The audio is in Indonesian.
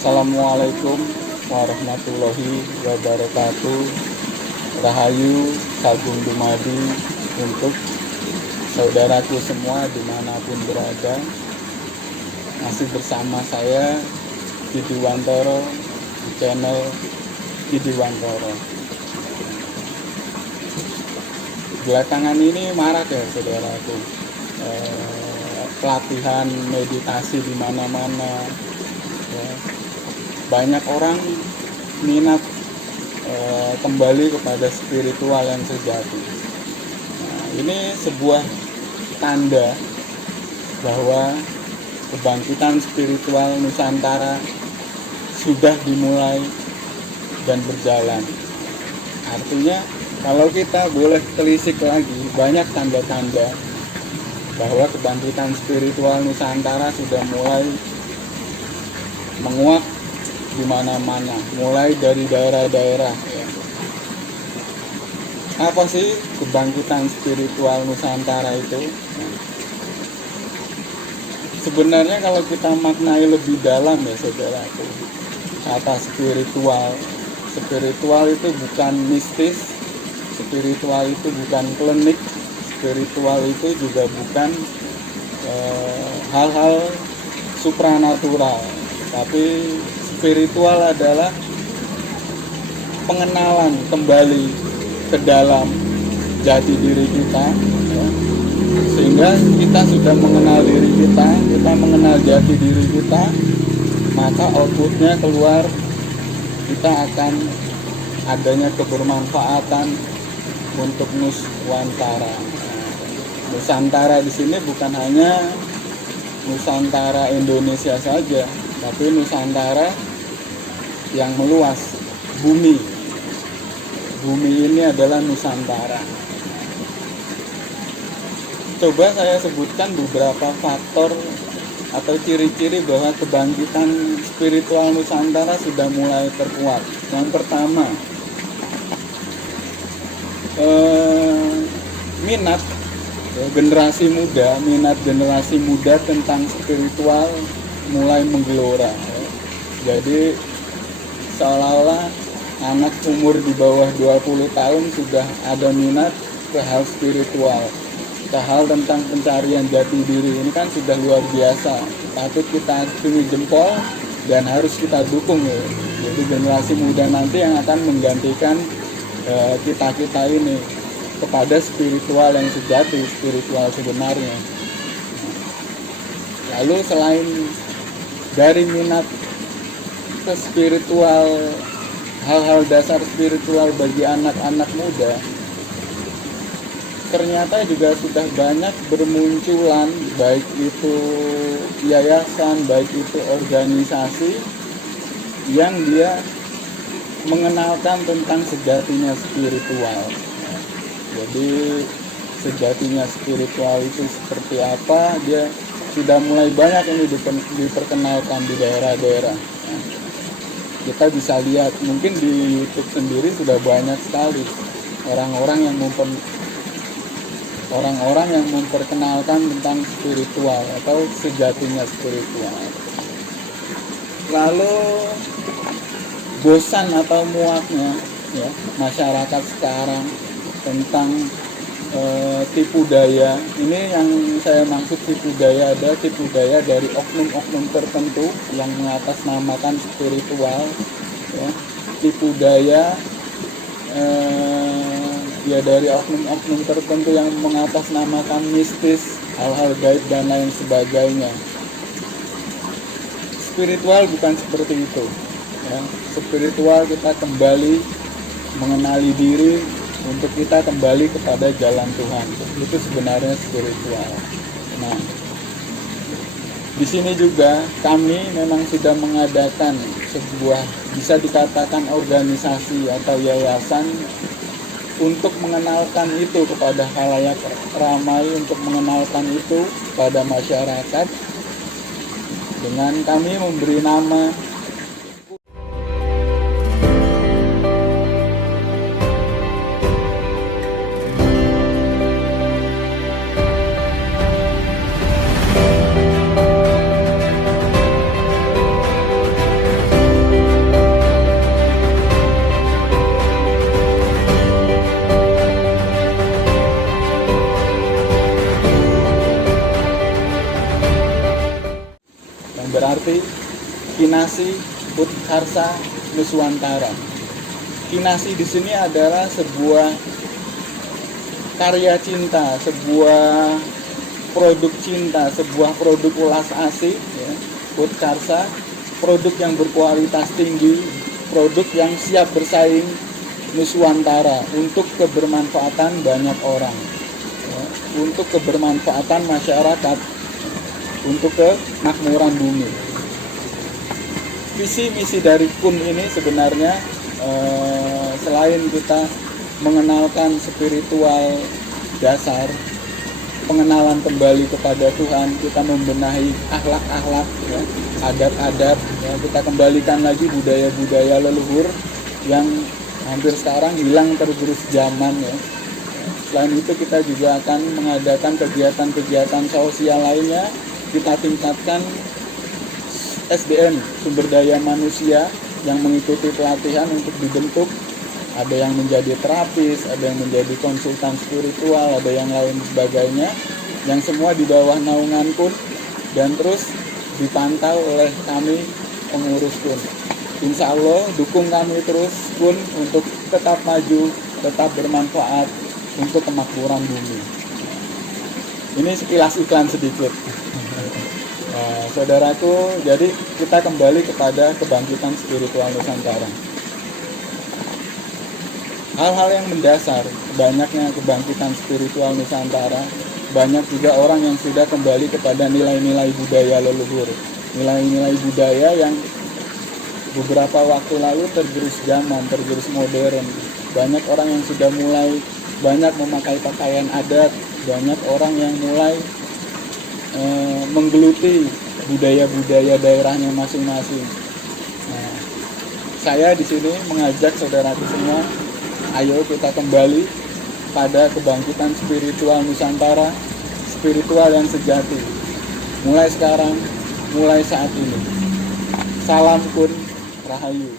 Assalamualaikum warahmatullahi wabarakatuh. Rahayu Sagung Dumadi untuk saudaraku semua dimanapun berada. Masih bersama saya Didi Wantoro di channel Didi Wantoro. Belakangan ini marak ya saudaraku, pelatihan meditasi di mana-mana. Ya, banyak orang minat kembali kepada spiritual yang sejati. Nah, ini sebuah tanda bahwa kebangkitan spiritual Nusantara sudah dimulai dan berjalan. Artinya kalau kita boleh telisik lagi, banyak tanda-tanda bahwa kebangkitan spiritual Nusantara sudah mulai menguak di mana-mana, mulai dari daerah-daerah. Ya. Apa sih kebangkitan spiritual Nusantara itu? Sebenarnya kalau kita maknai lebih dalam ya saudaraku, kata spiritual itu bukan mistis, spiritual itu bukan klinik, spiritual itu juga bukan hal-hal supranatural. Tapi spiritual adalah pengenalan kembali ke dalam jati diri kita, ya. Sehingga kita sudah mengenal diri kita mengenal jati diri kita, maka outputnya keluar, kita akan adanya kebermanfaatan untuk Nuswantara. Nusantara di sini bukan hanya Nusantara Indonesia saja, tapi Nusantara yang meluas, bumi ini adalah Nusantara. Coba saya sebutkan beberapa faktor atau ciri-ciri bahwa kebangkitan spiritual Nusantara sudah mulai terkuat. Yang pertama, minat generasi muda tentang spiritual mulai menggelora. Jadi seolah-olah anak umur di bawah 20 tahun sudah ada minat ke hal spiritual, ke hal tentang pencarian jati diri. Ini kan sudah luar biasa, patut kita acungi jempol dan harus kita dukung ya. Jadi generasi muda nanti yang akan menggantikan kita ini kepada spiritual yang sejati, spiritual sebenarnya. Lalu selain dari minat ke spiritual, hal-hal dasar spiritual bagi anak-anak muda, ternyata juga sudah banyak bermunculan, baik itu yayasan, baik itu organisasi yang dia mengenalkan tentang sejatinya spiritual. Jadi sejatinya spiritual itu seperti apa, dia sudah mulai banyak ini diperkenalkan di daerah-daerah. Kita bisa lihat, mungkin di YouTube sendiri sudah banyak sekali orang-orang yang memperkenalkan tentang spiritual atau sejatinya spiritual. Lalu bosan atau muaknya ya masyarakat sekarang tentang tipu daya. Ini yang saya maksud tipu daya, ada tipu daya dari oknum-oknum tertentu yang mengatasnamakan spiritual, ya. Tipu daya ya dari oknum-oknum tertentu yang mengatasnamakan mistis, hal-hal gaib dan lain sebagainya. Spiritual bukan seperti itu, ya. Spiritual kita kembali mengenali diri untuk kita kembali kepada jalan Tuhan. Itu sebenarnya spiritual. Nah, di sini juga kami memang sudah mengadakan sebuah bisa dikatakan organisasi atau yayasan untuk mengenalkan itu kepada khalayak ramai, untuk mengenalkan itu kepada masyarakat dengan kami memberi nama Kinasi Utkarsa Nuswantara. Kinasi di sini adalah sebuah karya cinta, sebuah produk cinta, sebuah produk ulas asih, ya. Utkarsa, produk yang berkualitas tinggi, produk yang siap bersaing Nuswantara untuk kebermanfaatan banyak orang, ya. Untuk kebermanfaatan masyarakat, untuk kemakmuran bumi. Visi misi dari KUN ini sebenarnya selain kita mengenalkan spiritual dasar, pengenalan kembali kepada Tuhan, kita membenahi akhlak-akhlak, ya, adat-adat, ya, kita kembalikan lagi budaya-budaya leluhur yang hampir sekarang hilang tergerus zaman, ya. Selain itu kita juga akan mengadakan kegiatan-kegiatan sosial lainnya. Kita tingkatkan SDM, sumber daya manusia, yang mengikuti pelatihan untuk dibentuk. Ada yang menjadi terapis, ada yang menjadi konsultan spiritual, ada yang lain sebagainya, yang semua di bawah naungan KUN dan terus dipantau oleh kami pengurus KUN. Insya Allah dukung kami terus KUN untuk tetap maju, tetap bermanfaat untuk kemakmuran bumi. Ini sekilas iklan sedikit. Nah, saudaraku, jadi kita kembali kepada kebangkitan spiritual Nusantara. Hal-hal yang mendasar, banyaknya kebangkitan spiritual Nusantara, banyak juga orang yang sudah kembali kepada nilai-nilai budaya leluhur, nilai-nilai budaya yang beberapa waktu lalu tergerus zaman, tergerus modern. Banyak orang yang sudah mulai banyak memakai pakaian adat, banyak orang yang mulai menggeluti budaya-budaya daerahnya masing-masing. Nah, saya di sini mengajak saudaraku semua, ayo kita kembali pada kebangkitan spiritual Nusantara, spiritual yang sejati. Mulai sekarang, mulai saat ini. Salam KUN, Rahayu.